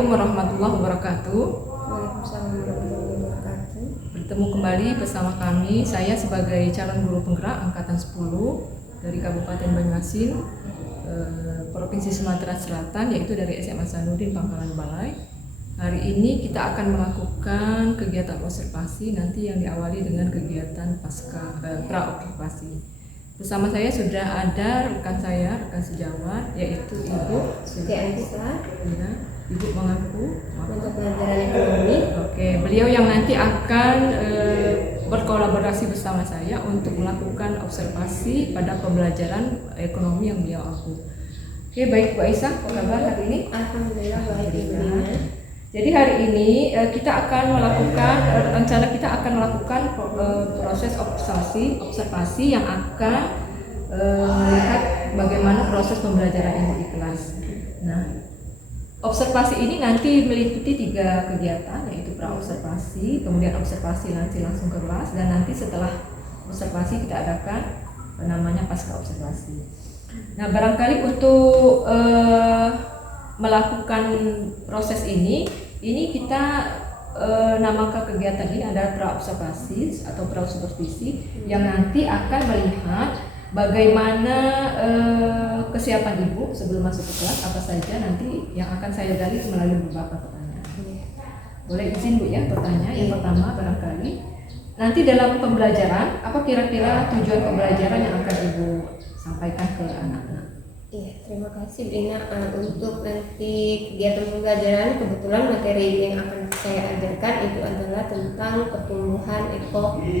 Assalamualaikum warahmatullahi wabarakatuh. Waalaikumsalam warahmatullahi wabarakatuh. Bertemu kembali bersama kami, saya sebagai calon guru penggerak Angkatan 10 dari Kabupaten Banyuasin, Provinsi Sumatera Selatan, yaitu dari SMA Sanudin Pangkalan Balai. Hari ini kita akan melakukan kegiatan observasi nanti yang diawali dengan kegiatan pra-observasi. Bersama saya sudah ada rekan sejawat, yaitu Ibu Siti Anissa, ya, Ibu mengaku untuk pelajaran ekonomi. Oke, beliau yang nanti akan berkolaborasi bersama saya untuk melakukan observasi pada pembelajaran ekonomi yang beliau aku. Oke, baik Bu Aisyah, apa kabar hari ini? Alhamdulillah baik Ibu. Jadi hari ini kita akan melakukan rencana kita akan melakukan proses observasi yang akan melihat bagaimana proses pembelajaran Ibu di kelas. Nah, observasi ini nanti meliputi 3 kegiatan, yaitu pra-observasi, kemudian observasi nanti langsung ke kelas, dan nanti setelah observasi kita adakan namanya pasca observasi. Nah, barangkali untuk melakukan proses ini kita namakan kegiatan ini adalah pra-observasi atau pra-supervisi yang nanti akan melihat bagaimana kesiapan Ibu sebelum masuk ke kelas, apa saja nanti yang akan saya gali melalui beberapa pertanyaan. Boleh izin Bu ya bertanya. Yang pertama, barangkali nanti dalam pembelajaran apa kira-kira tujuan pembelajaran yang akan Ibu sampaikan ke anak-anak? Iya, terima kasih Ina. Untuk nanti kegiatan pembelajaran, kebetulan materi yang akan saya ajarkan itu adalah tentang pertumbuhan ekonomi.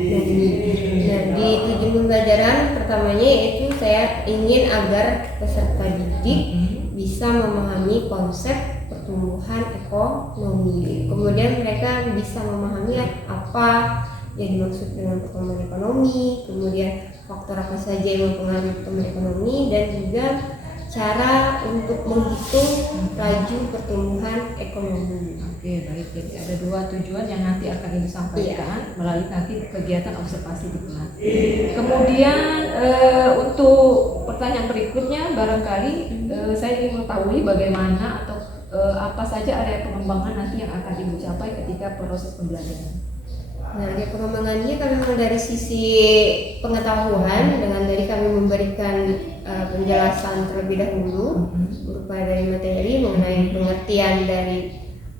Nah, di tujuan pembelajaran pertamanya yaitu saya ingin agar peserta didik bisa memahami konsep pertumbuhan ekonomi. Kemudian mereka bisa memahami apa yang dimaksud dengan pertumbuhan ekonomi, kemudian faktor apa saja yang mempengaruhi pertumbuhan ekonomi, dan juga cara untuk menghitung laju pertumbuhan ekonomi. Oke, baik. Jadi ada 2 tujuan yang nanti akan Ibu sampaikan melalui nanti kegiatan observasi di kelas. Kemudian untuk pertanyaan berikutnya, barangkali saya ingin mengetahui bagaimana atau apa saja area pengembangan nanti yang akan Ibu capai ketika proses pembelajaran. Nah, area pengembangannya kami mulai dari sisi pengetahuan dengan dari kami memberikan penjelasan terlebih dahulu berupa dari materi mengenai pengertian dari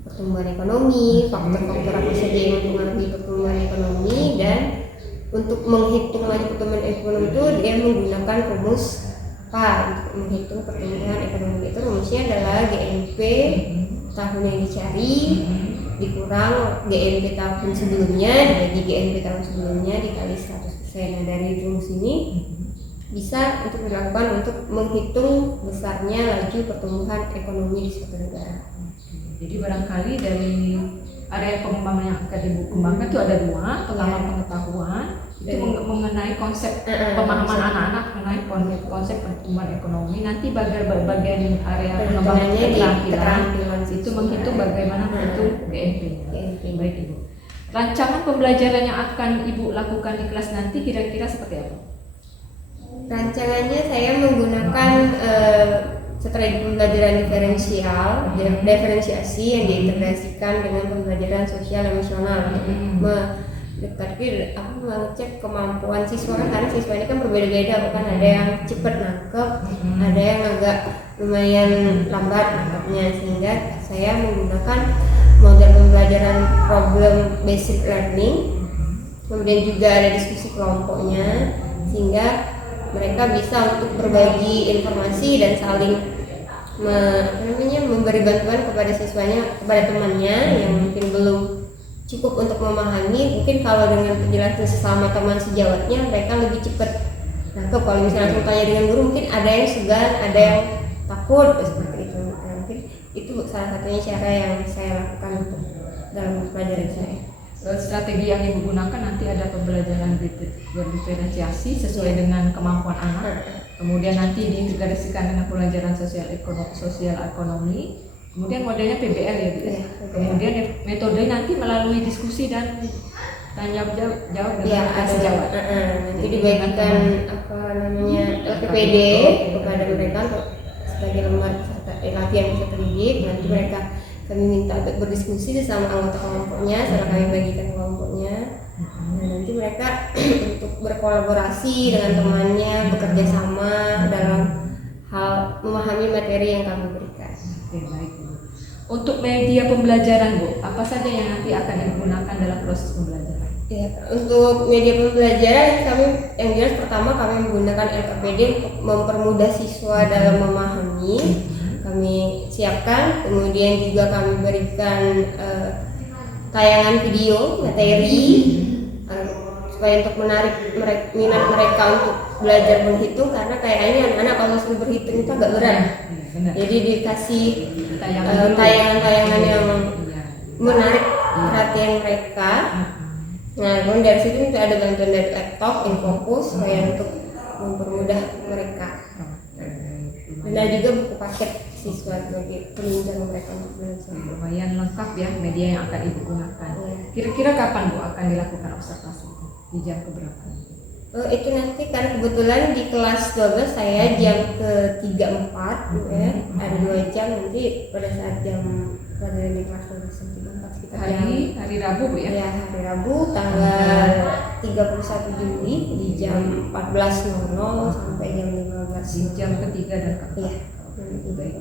pertumbuhan ekonomi, faktor-faktor apa saja yang mempengaruhi pertumbuhan ekonomi, dan untuk menghitung laju pertumbuhan ekonomi itu dia menggunakan rumus untuk menghitung pertumbuhan ekonomi. Itu rumusnya adalah GNP tahun yang dicari dikurang GNP tahun sebelumnya dibagi GNP tahun sebelumnya dikali 100%. Nah, dari rumus ini bisa untuk dilakukan untuk menghitung besarnya laju pertumbuhan ekonomi di suatu negara. Jadi barangkali dari area pengembangan yang akan Ibu kembangkan itu ada 2. Pertama, pengetahuan itu mengenai konsep pemahaman anak-anak mengenai konsep pertumbuhan ekonomi. Nanti bagian area pengembangannya keterampilan itu menghitung bagaimana menghitung GNP. Baik Ibu. Rancangan pembelajaran yang akan Ibu lakukan di kelas nanti kira-kira seperti apa? Rancangannya saya menggunakan strategi pembelajaran diferensiasi yang diintegrasikan dengan pembelajaran sosial emosional untuk mengecek kemampuan siswa, kan karena siswa ini kan berbeda-beda, kan ada yang cepat nangkep, ada yang agak lumayan lambat nangkepnya, sehingga saya menggunakan model pembelajaran problem basic learning, kemudian juga ada diskusi kelompoknya, sehingga mereka bisa untuk berbagi informasi dan saling memberi bantuan kepada siswanya, kepada temannya yang mungkin belum cukup untuk memahami. Mungkin kalau dengan penjelasan sesama teman sejawatnya mereka lebih cepat nangkep. Kalau misalnya langsung tanya dengan guru mungkin ada yang segan, ada yang takut seperti itu. Nah, mungkin itu salah satunya cara yang saya lakukan untuk dalam pelajaran saya. Strategi yang Ibu gunakan nanti ada pembelajaran berdiferensiasi sesuai dengan kemampuan anak. Kemudian nanti diintegrasikan dengan pelajaran sosial ekonomi. Kemudian modelnya PBL ya Bu. Kemudian metode nanti melalui diskusi dan tanya jawab dengan sejawat. Nanti dibagikan LPPD kepada mereka untuk sebagai lembar latihan peserta didik. Nanti mereka kami minta untuk berdiskusi bersama anggota kelompoknya setelah kami bagikan kelompoknya. Nah, nanti mereka untuk berkolaborasi dengan temannya, bekerja sama dalam hal memahami materi yang kami berikan. Oke, baik Bu. Untuk media pembelajaran Bu, apa saja yang nanti akan digunakan dalam proses pembelajaran? Ya, untuk media pembelajaran yang jelas pertama kami menggunakan LKPD untuk mempermudah siswa dalam memahami. Kami siapkan, kemudian juga kami berikan tayangan video materi supaya untuk menarik minat mereka untuk belajar berhitung, karena kayaknya anak-anak kalau sudah berhitung itu agak berat. Jadi dikasih tayangan-tayangan yang menarik perhatian mereka. Nah, kemudian dari situ kita ada bantuan dari laptop, Infocus supaya untuk mempermudah mereka. Dan juga buku paket siswa sebagai penunjang mereka untuk belajar. Lumayan lengkap ya media yang akan Ibu gunakan. Kira-kira kapan Bu akan dilakukan observasi itu? Di jam keberapa? Itu nanti kan kebetulan di kelas 12 saya jam ke 3-4 ya. Ada 2 jam nanti pada saat jam pelajaran di kelas 12 jam 3-4 sekitar hari Rabu Bu ya? Ya, hari Rabu tanggal 31 Juli di jam 14.00 sampai jam 15. Di jam ketiga dan keempat. Iya. Baik.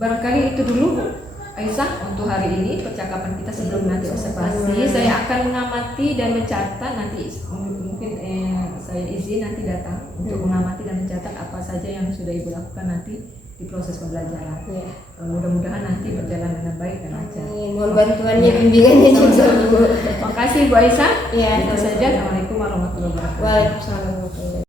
Barangkali itu dulu Bu Aisyah untuk hari ini percakapan kita sebelum nanti observasi. Saya akan mengamati dan mencatat nanti mungkin saya izin nanti datang untuk mengamati dan mencatat apa saja yang sudah Ibu lakukan nanti di proses pembelajaran. Mudah-mudahan nanti berjalan dengan baik dan lancar. Mohon bantuannya, bimbingannya juga Bu. Makasih Bu Aisyah. Ya, itu saja. Assalamualaikum warahmatullahi wabarakatuh. Waalaikumsalam warahmatullahi wabarakatuh.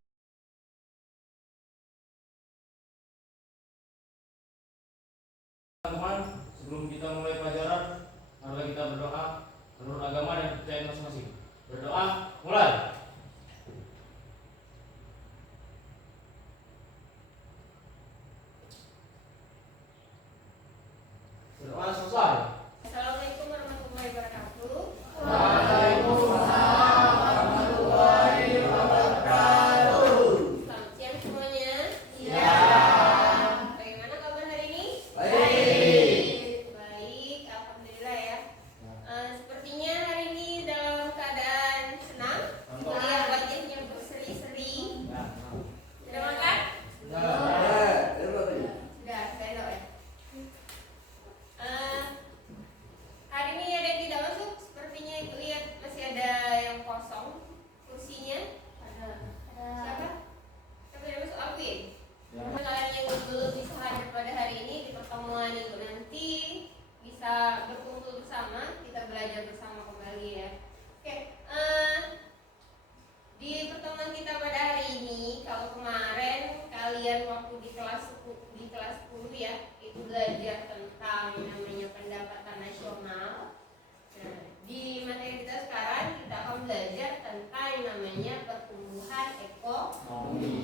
Teman-teman, sebelum kita mulai pelajaran, marilah kita berdoa menurut agama dan kepercayaan masing-masing. Berdoa, mulai. Berdoa selesai. Assalamualaikum warahmatullahi wabarakatuh. Waalaikumsalam warahmatullahi wabarakatuh. Selamat siang semuanya. Siang. Bagaimana kabar hari ini? Baik. Baik, alhamdulillah ya. Sepertinya hari ini dalam keadaan senang. Melihat wajahnya berseri-seri. Sudah makan? Sudah, sendok ya. Hari ini ada yang tidak masuk. Sepertinya lihat masih ada yang kosong kursinya. Siapa? Siapa yang masuk? Alvin. Kalian yang belum bisa hadir pada hari ini di pertemuan itu nanti bisa berkumpul bersama, kita belajar bersama kembali ya. Oke, di pertemuan kita pada hari ini, kalau kemarin kalian waktu di kelas 10 ya, itu belajar tentang namanya pendapatan nasional. Nah, di materi kita sekarang kita akan belajar tentang namanya pertumbuhan ekonomi.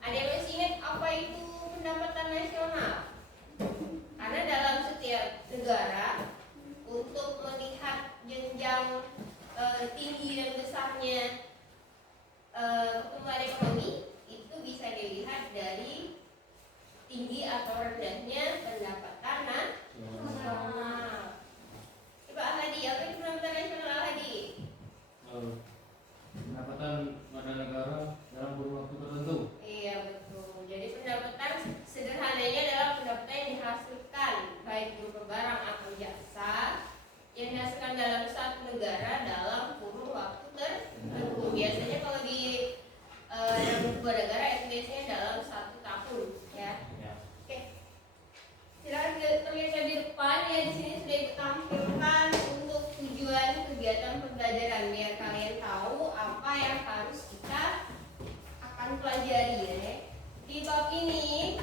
Ada yang masih ingat apa itu pendapatan nasional? Karena dalam setiap negara untuk melihat jenjang tinggi dan besarnya pertumbuhan ekonomi itu bisa dilihat dari tinggi atau rendahnya pendapatan nasional. Coba Al-Hadi, apa itu pendapatan nasional Al-Hadi? Pendapatan pada negara dalam kurun waktu tertentu. Iya betul. Jadi pendapatan sederhananya adalah pendapatan yang dihasilkan baik berupa barang atau jasa yang dihasilkan dalam satu negara dalam kurun waktu tertentu. Biasanya kalau di dalam sebuah negara itu biasanya dalam 1 tahun, ya. Oke. Silakan terlihat di depan ya, di sini sudah ditampilkan untuk tujuan kegiatan pembelajaran biar kalian tahu apa yang harus kita akan pelajari ya. Di bab ini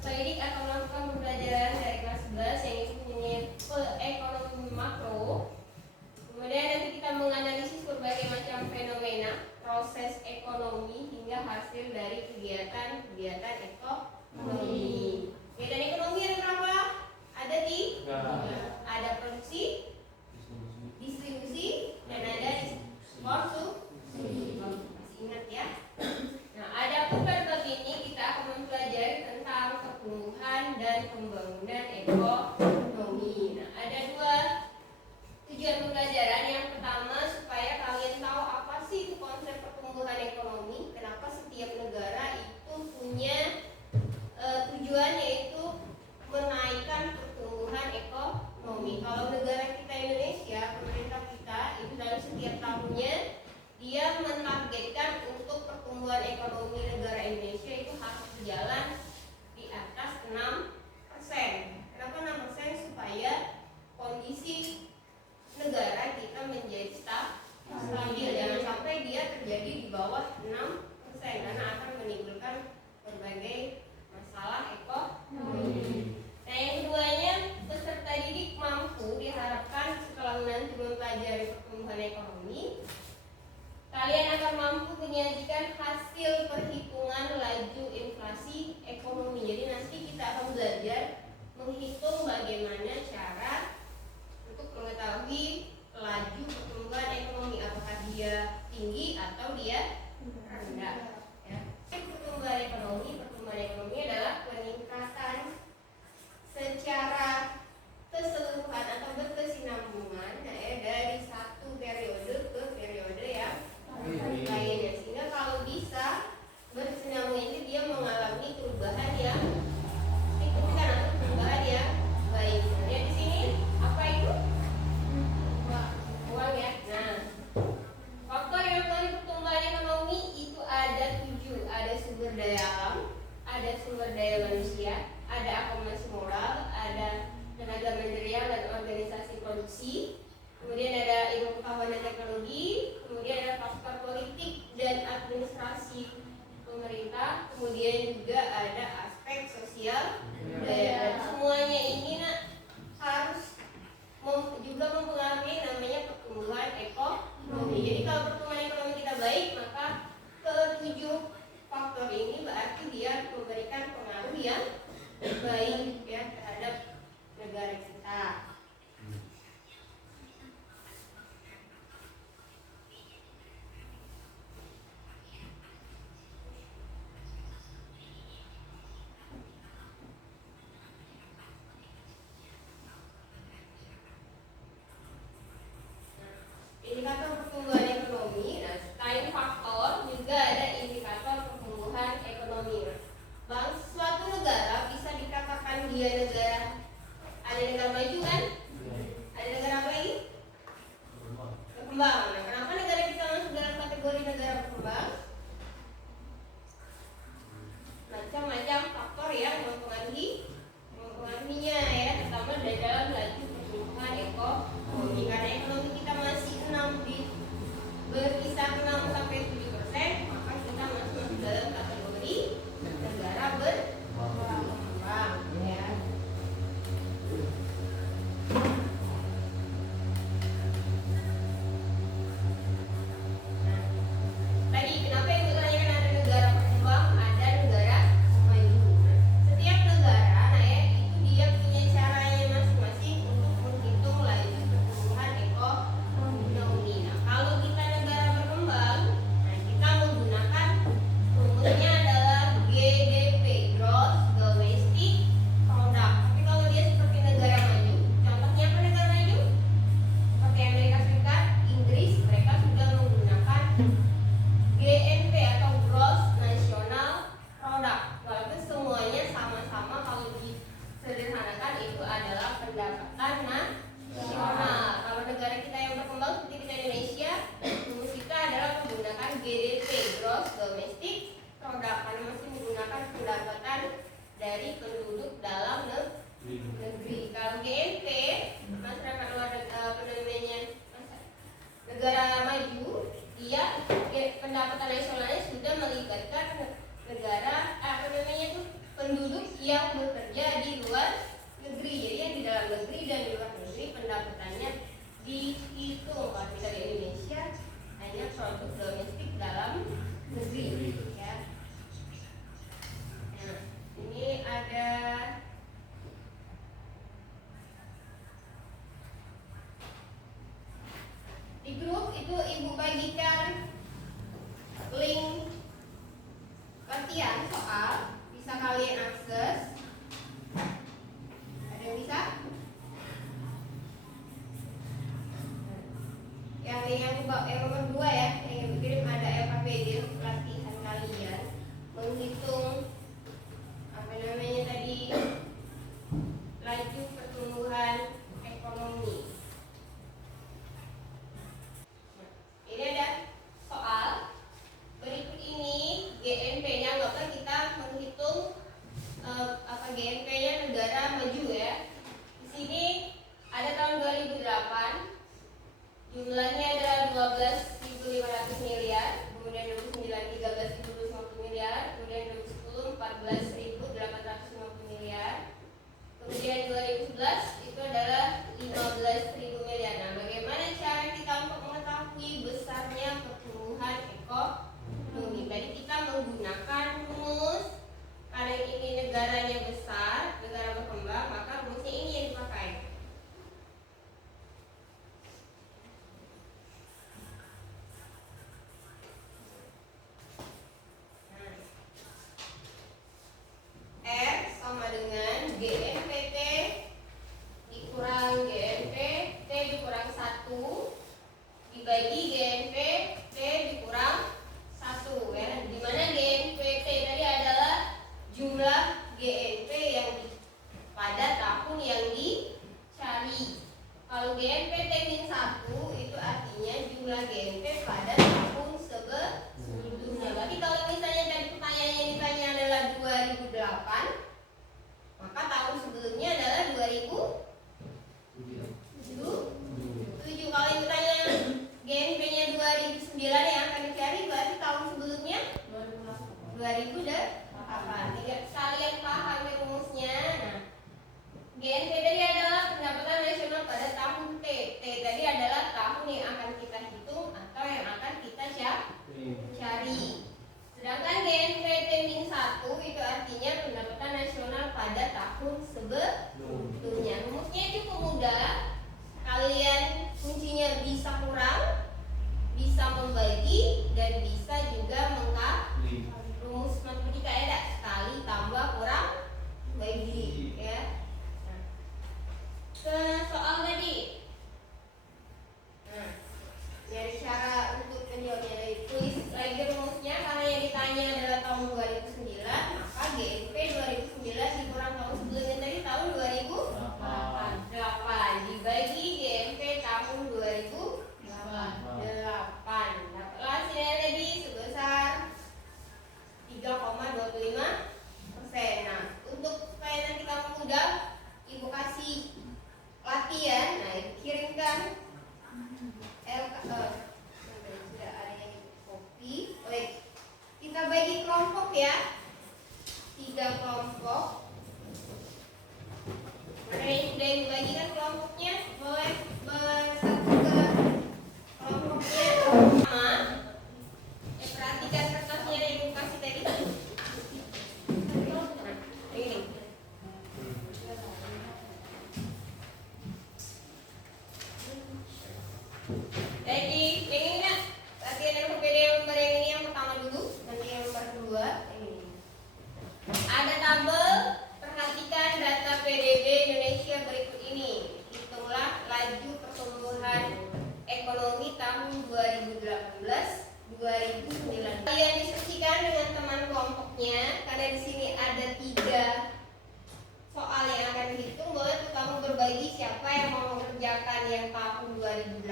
Sosidik akan melakukan pembelajaran dari kelas 11 yang isinya ekonomi makro. Kemudian nanti kita menganalisis berbagai macam fenomena, proses ekonomi hingga hasil dari kegiatan ekonomi. Kegiatan ekonomi ada berapa? Ada ada produksi, distribusi, dan ada konsumsi. Masih ingat ya? Nah, ada pun pada bab ini kita akan mempelajari tentang pertumbuhan dan pembangunan stabil, jangan sampai dia terjadi di bawah 6% karena akan menimbulkan berbagai masalah ekonomi. Nah, yang keduanya, peserta didik mampu diharapkan setelah nanti mempelajari pertumbuhan ekonomi, kalian akan mampu menyajikan hasil perhitungan laju inflasi ekonomi. Jadi nanti kita akan belajar menghitung bagaimana cara untuk mengetahui laju pertumbuhan ekonomi, apakah dia tinggi atau dia rendah. Ya. Pertumbuhan ekonomi adalah peningkatan secara keseluruhan atau berkesinambungan dari satu periode ke periode yang lainnya, sehingga kalau bisa berkesinambungan ini dia mengalami perubahan yang signifikan atau perubahan yang baik. Lihat di sini apa itu? Uang ya. Nah, faktor yang mempengaruhi pertumbuhan ekonomi itu ada 7. Ada sumber daya alam, ada sumber daya manusia, ada akomodasi moral, ada tenaga material dan organisasi produksi, kemudian ada ilmu pengetahuan dan teknologi, kemudian ada faktor politik dan administrasi pemerintah, kemudian juga ada aspek sosial budaya. Dan semuanya ini harus juga mempengaruhi namanya pertumbuhan ekonomi. Jadi kalau pertumbuhan ekonomi kita baik, maka ke-7 faktor ini berarti dia memberikan pengaruh yang baik ya terhadap negara kita. Indikator pertumbuhan ekonomi. Nah, selain faktor juga ada indikator pertumbuhan ekonomi. Suatu negara bisa dikatakan dia negara, ada negara maju kan? Ada negara apa lagi? Berkembang. Nah, kenapa negara kita masuk dalam kategori negara berkembang? Macam-macam faktor yang mempengaruhinya ya, terutama dari dalam laju pertumbuhan ekonomi. Karena ekonomi kita masih berkisar 6 sampai 7%, maka kita masuk dalam kategori negara berkembang ya. Tadi kenapa yang ditanyakan ada negara berkembang, ada negara maju. Setiap negara, itu dia punya caranya masing-masing untuk menghitung laju pertumbuhan ekonomi. Nah, kalau kita negara berkembang, kita menggunakan rumusnya adalah GDP, Gross Domestic Product. Tapi kalau dia seperti negara maju, contohnya apa negara maju? Seperti Amerika Serikat, Inggris, mereka sudah menggunakan GNP atau Gross National Product. Walaupun semuanya sama-sama, kalau disederhanakan itu adalah pendapatan nasional. Kalau negara kita yang berkembang seperti kita Indonesia, rumus kita adalah menggunakan GDP, Gross Domestic Product, karena masih menggunakan pendapatan dari penduduk dalam negeri. Kalau GNP, masyarakat luar negara maju, dia pendapatan nasionalnya sudah melibatkan penduduk yang bekerja di luar negeri. Jadi yang di dalam negeri dan di luar negeri pendapatannya dihitung. Kalau kita di Indonesia hanya produk domestik dalam negeri ya. Nah, ini ada di grup itu ibu bagikan link latihan soal, bisa kalian akses. Ada yang bisa? Yang nomor 2 ya, yang dikirim ada LKPD latihan kalian menghitung tadi laju pertumbuhan ekonomi. Ini ada soal berikut ini GNP-nya, anggaplah kita menghitung GNP-nya negara maju ya. Di sini ada tahun 2008, jumlahnya adalah 12.000 dibagi GNP T dikurang 1 ya, dimana GNP T tadi adalah jumlah GNP yang pada tahun yang dicari. Kalau GNP T-1 itu artinya jumlah GNP pada tahun sebelumnya. Berarti kalau misalnya tadi pertanyaan yang ditanya adalah 2008, maka tahun sebelumnya adalah 2007. Kalau yang ditanya GNP-nya 2009 yang akan dicari, berarti tahun sebelumnya 2008. Kalian paham rumusnya? Nah, GNP tadi adalah pendapatan nasional pada tahun T. T tadi adalah tahun yang akan kita hitung atau yang akan kita cari. Sedangkan GNP T-1 itu artinya pendapatan nasional pada tahun sebelumnya. Rumusnya cukup mudah. Kalian kuncinya bisa kurang, bisa membagi, dan bisa juga mengkali. Rumus matematika ada sekali tambah kurang bagi ya. Ke soal tadi. Nah, dari cara untuk menjawabnya dari tulis lagi rumusnya, karena yang ditanya adalah tahun 2009, maka GNP 2009 dikurang tahun sebelumnya tadi tahun 2008 dibagi GNP tahun 2008. Dapatlah hasilnya tadi sebesar 3,25%. Nah, untuk supaya nanti kamu mudah, ibu kasih latihan. Nah, ibu kirimkan sudah ada yang copy. Baik, kita bagi kelompok ya, 3 kelompok. Mana yang sudah dibagikan kelompoknya, boleh bersatu ke kelompoknya sama. Perhatikan kertasnya yang ibu kasih tadi. Nah, ini. Jadi yang ini kan latihan yang berbeda, lembar yang ini yang pertama dulu, nanti yang lembar kedua yang ini. Ada tabel, perhatikan data PDB Indonesia berikut ini. Hitunglah laju pertumbuhan ekonomi tahun 2018-2019. Kalian diskusikan dengan teman kelompoknya, karena di sini ada 3 soal yang akan dihitung. Boleh tuh kamu berbagi siapa yang mau mengerjakan yang tahun 2018,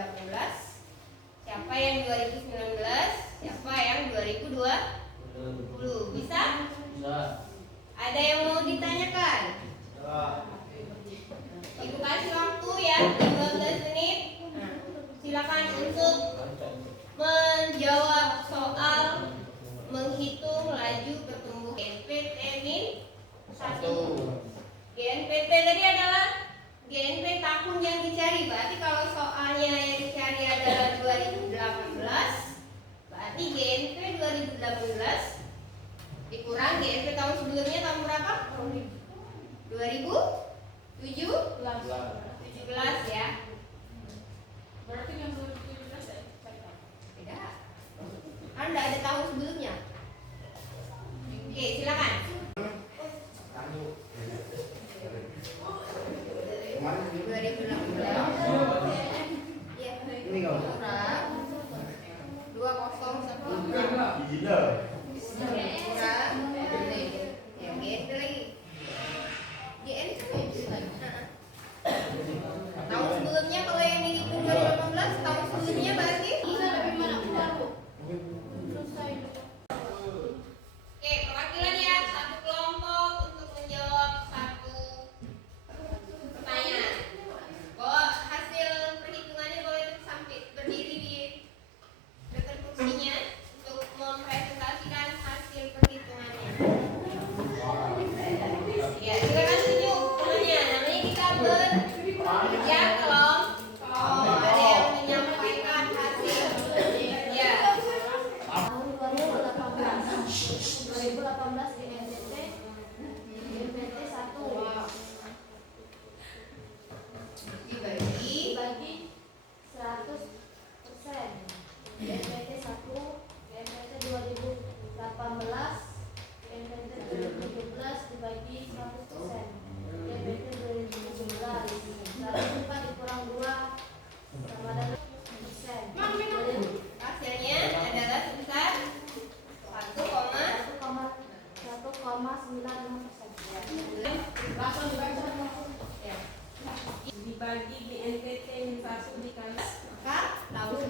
siapa yang 2019, siapa yang 2020. Bisa? Ada yang mau ditanyakan? Ibu kasih waktu ya, 15 menit. Nah, silakan untuk menjawab soal menghitung laju pertumbuhan GNP T-1. GNP tadi adalah GNP tahun yang dicari. Berarti kalau soalnya yang dicari adalah 2018, berarti GNP 2018 dikurang GNP tahun sebelumnya tahun berapa? 2017 ya. Berarti yang 2017 ya? Beda. Kan enggak ada tahun sebelumnya. Oke, silakan. 2016. Ya. Ini kau. Kurang 201. Iya. Kurang. Ya, GNP lagi. GNP lagi. Tahun sebelumnya kalau yang dihitung 2018, tahun sebelumnya berarti Oke, perwakilan ya, satu kelompok untuk menjawab satu pertanyaan. Bahwa hasil perhitungannya boleh sampai berdiri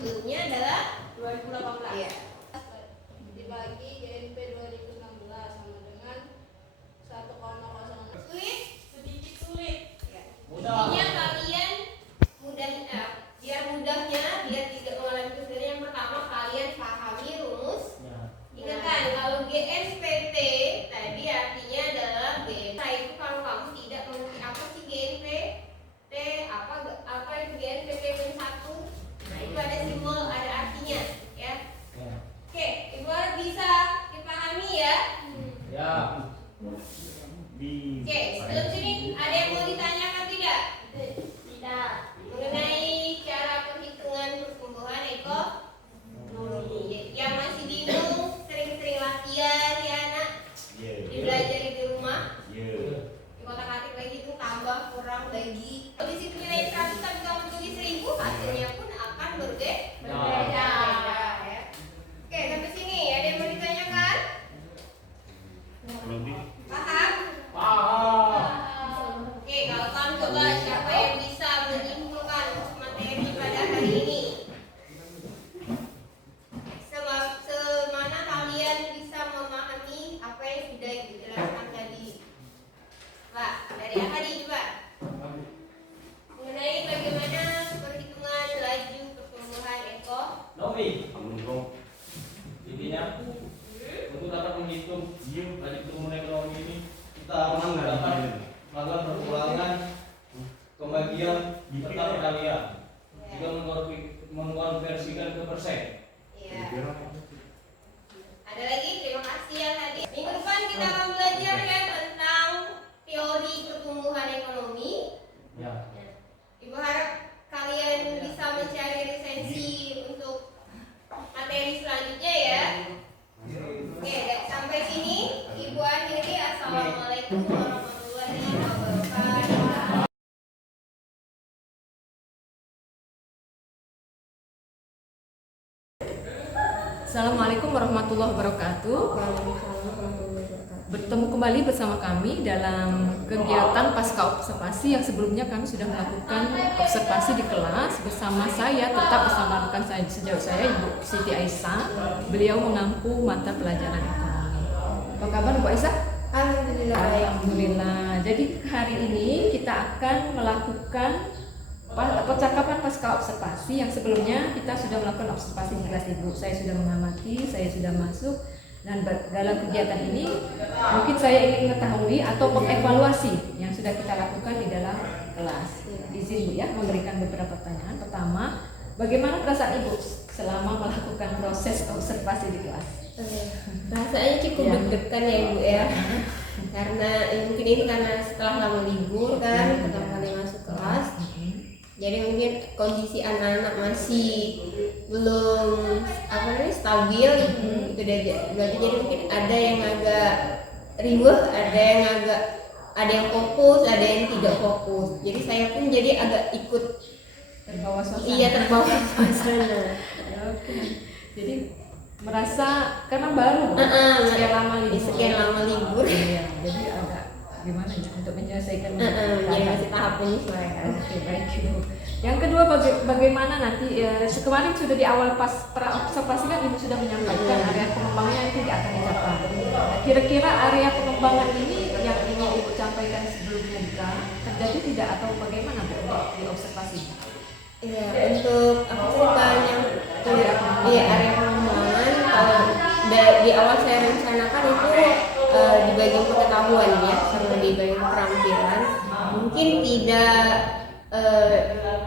sebelumnya adalah 2018. Iya. Dibagi GNP 2016 sama dengan 1,06. Sulit? Sedikit sulit. Ya. Mudah. Intinya kalian biar mudahnya, biar tidak mengalami kesulitan, yang pertama kalian pahami rumus. Ya. Ingatkan kalau GNPT tadi artinya adalah GNP. Itu kalau kamu tidak mengerti apa sih GNPT, apa itu GNPT min 1, nah itu ada simbol, ada artinya, ya. Ya. Oke, Ibu harap bisa dipahami ya. Ya. Oke, sebelum sini ada yang mau ditanyakan tidak? Tidak. Mengenai cara perhitungan pertumbuhan ekonomi. Yang masih bingung, sering-sering latihan ya nak. Dipelajari di rumah. Di kotak-atik lagi itu tambah kurang lagi. Kalau di situ nilai 100 tapi kamu tulis 1000, hasilnya pun akan berbeda. Ya. Oke, sampai sini ada yang mau ditanyakan? Paham? Oke, kalau kamu coba siapa yang bisa menyimpulkan materi pada hari ini? Semana kalian bisa memahami apa yang sudah Ibu jelaskan tadi? Pak, dari Ahadi coba. Mengenai bagaimana perhitungan laju pertumbuhan ekonomi. Intinya untuk dapat menghitung laju pertumbuhan ekonomi ini kita harus dapat melakukan perkulangan, pembagian, serta perkalian. Juga mengkonversikan ke persen. Iya. Ada lagi, terima kasih ya tadi. Minggu depan kita akan belajar ya tentang teori pertumbuhan ekonomi. Ya. Ibu harap kalian bisa mencari resensi untuk materi selanjutnya ya. Oke, sampai sini Ibu akhiri. Assalamualaikum warahmatullahi wabarakatuh. Assalamualaikum warahmatullahi wabarakatuh. Bertemu kembali bersama kami dalam kegiatan pasca observasi yang sebelumnya kami sudah melakukan observasi di kelas bersama saya, tetap bersama rekan saya sejauh saya Ibu Siti Aisyah. Beliau mengampu mata pelajaran ekonomi. Apa kabar Bu Aisyah? Alhamdulillah baik. Alhamdulillah. Jadi hari ini kita akan melakukan percakapan pasca observasi yang sebelumnya kita sudah melakukan observasi di kelas Ibu. Saya sudah mengamati, saya sudah masuk. Dan dalam kegiatan ini mungkin saya ingin mengetahui atau mengevaluasi yang sudah kita lakukan di dalam kelas. Izin Bu ya memberikan beberapa pertanyaan. Pertama, bagaimana perasaan Ibu selama melakukan proses observasi di kelas? Rasanya cukup deg-degan ya Ibu ya. Karena mungkin ini karena setelah lama libur kan, pertama kali masuk kelas. Jadi mungkin kondisi anak-anak masih belum stabil gitu deh. Berarti jadi mungkin ada yang agak riweh, ada yang fokus, ada yang tidak fokus. Jadi saya pun jadi agak ikut Terbawa suasana. Iya, terbawa suasana. Oke. Jadi merasa karena baru sekian lama libur. Iya, jadi agak gimana ya untuk menyelesaikan jadi masih tahap penyesuaian. Oke, baik Ibu. Yang kedua, bagaimana nanti kemarin sudah di awal pas observasi kan Ibu sudah menyampaikan area pengembangan yang tidak akan dicapai. Nah, kira-kira area pengembangan ini yang ingin Ibu sampaikan sebelumnya terjadi tidak atau bagaimana Bu di observasi? Iya, untuk yang area pengembangan kalau di awal saya rencanakan itu di bagian pengetahuan ya sama di bagian keterampilan mungkin tidak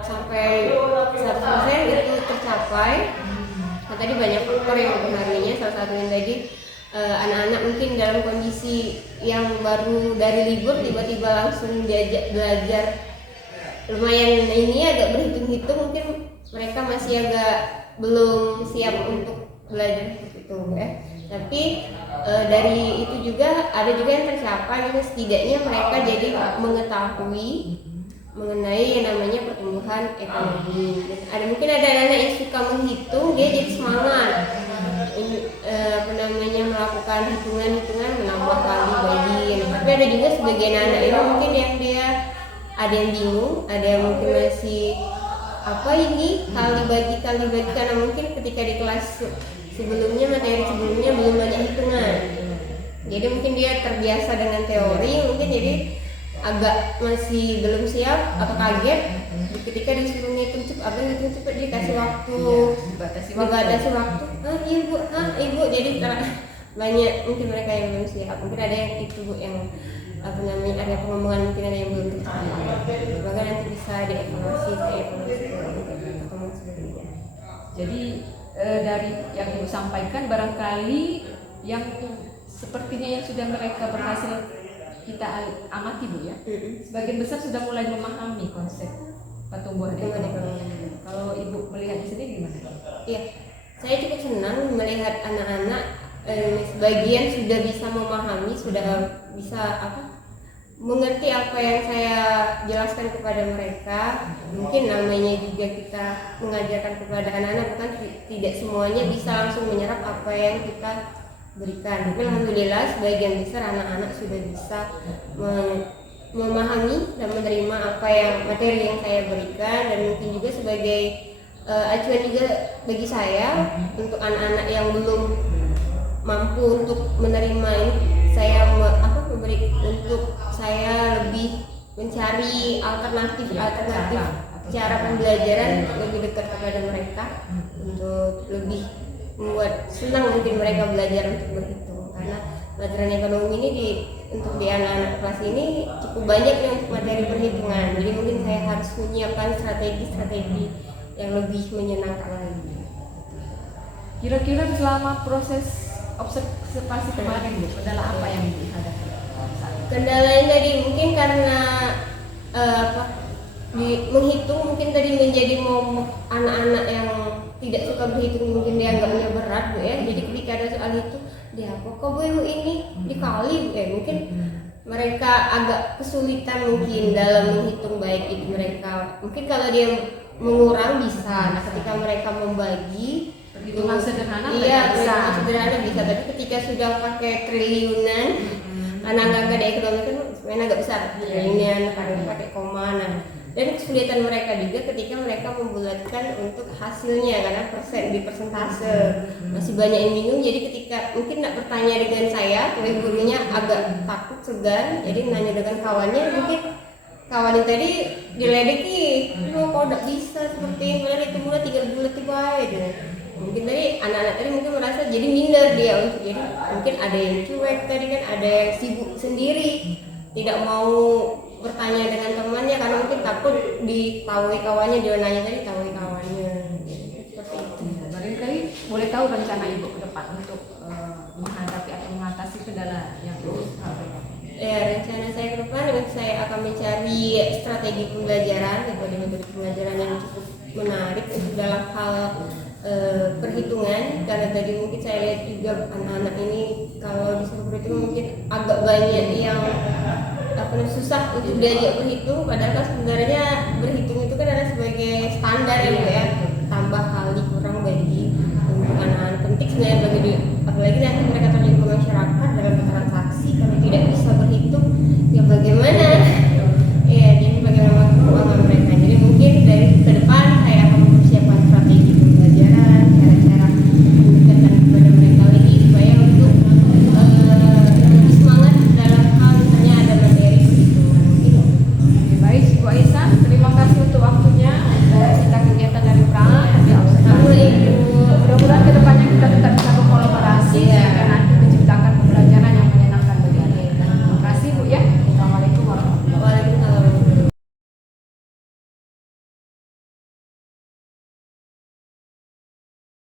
sampai 100% itu tercapai. Nah, tadi banyak faktor yang mempengaruhinya, salah satunya tadi anak-anak mungkin dalam kondisi yang baru dari libur tiba-tiba langsung diajak belajar lumayan ini agak berhitung-hitung, mungkin mereka masih agak belum siap untuk belajar seperti itu ya. Tapi dari itu juga ada juga yang tercapai, setidaknya mereka jadi mengetahui mengenai yang namanya pertumbuhan ekonomi. Ada mungkin ada anak yang suka menghitung, dia jadi semangat melakukan hitungan menambah kali bagi. Tapi ada juga sebagian anak itu mungkin yang dia ada yang bingung, ada yang mungkin masih apa ini kali bagi karena mungkin ketika di kelas sebelumnya, materi sebelumnya belum banyak hitungan, jadi mungkin dia terbiasa dengan teori, mungkin jadi agak masih belum siap atau kaget ketika disuruh ngitung cepet dikasih waktu, dibatasi waktu. Ibu, jadi banyak mungkin mereka yang belum siap, mungkin ada yang itu Bu, yang ada pengembangan, mungkin ada yang belum tercapai, semoga nanti bisa dievaluasi Jadi dari yang Ibu sampaikan, barangkali yang sepertinya yang sudah mereka berhasil kita amati Bu ya, sebagian besar sudah mulai memahami konsep pertumbuhan ekonomi. Kalau Ibu melihat di sini gimana? Iya, saya cukup senang melihat anak-anak sebagian sudah bisa memahami, sudah bisa mengerti apa yang saya jelaskan kepada mereka. Mungkin namanya juga kita mengajarkan kepada anak-anak, bukan tidak semuanya bisa langsung menyerap apa yang kita berikan. Tapi alhamdulillah sebagian besar anak-anak sudah bisa memahami dan menerima apa yang materi yang saya berikan, dan mungkin juga sebagai acuan juga bagi saya untuk anak-anak yang belum mampu untuk menerima ini, saya memberi untuk saya lebih mencari alternatif cara pembelajaran lebih dekat kepada mereka, untuk lebih membuat senang mungkin mereka belajar untuk berhitung, karena pelajaran ekonomi ini untuk di anak-anak kelas ini cukup banyak nih untuk materi perhitungan, jadi mungkin saya harus menyiapkan strategi yang lebih menyenangkan lagi. Kira-kira selama proses observasi kemarin Bu, kendala apa yang dihadapi? Kendalanya tadi mungkin karena menghitung mungkin tadi menjadi anak-anak yang tidak suka berhitung, mungkin dianggapnya berat Bu ya. Jadi ketika ada soal itu, dia apa kok Bu ini dikali Bu ya, mungkin mereka agak kesulitan mungkin dalam menghitung baik itu mereka. Mungkin kalau dia mengurang bisa, nah ketika mereka membagi Perhitungan sederhana perhitungan sederhana bisa, tapi ketika sudah pakai triliunan, angka-angka di ekonomi kan sebenarnya agak besar, triliunan, kadang pakai koma, dan kesulitan mereka juga ketika mereka membulatkan untuk hasilnya, karena di persentase masih banyak yang bingung. Jadi ketika mungkin nak bertanya dengan saya, gurunya agak takut, segan, jadi nanya dengan kawannya, mungkin kawan yang tadi diledeki, kok tidak bisa seperti ini, padahal itu mulai 3 bulan tiba gitu. Mungkin tadi anak-anak tadi mungkin merasa jadi minder dia, jadi mungkin ada yang cuek tadi kan, ada yang sibuk sendiri, tidak mau bertanya dengan temannya karena mungkin takut ditahui kawannya, dia nanya tadi tahui kawannya, seperti itu. Barangkali boleh tahu rencana Ibu ke depan untuk menghadapi atau mengatasi kendala yang Ibu sampaikan? Ya, rencana saya ke depan saya akan mencari strategi pembelajaran, metode pembelajaran yang cukup menarik untuk dalam hal perhitungan, karena tadi mungkin saya lihat juga anak-anak ini kalau disuruh berhitung mungkin agak banyak yang susah untuk diajak berhitung, padahal kan sebenarnya berhitung itu kan adalah sebagai standar ya Bu ya.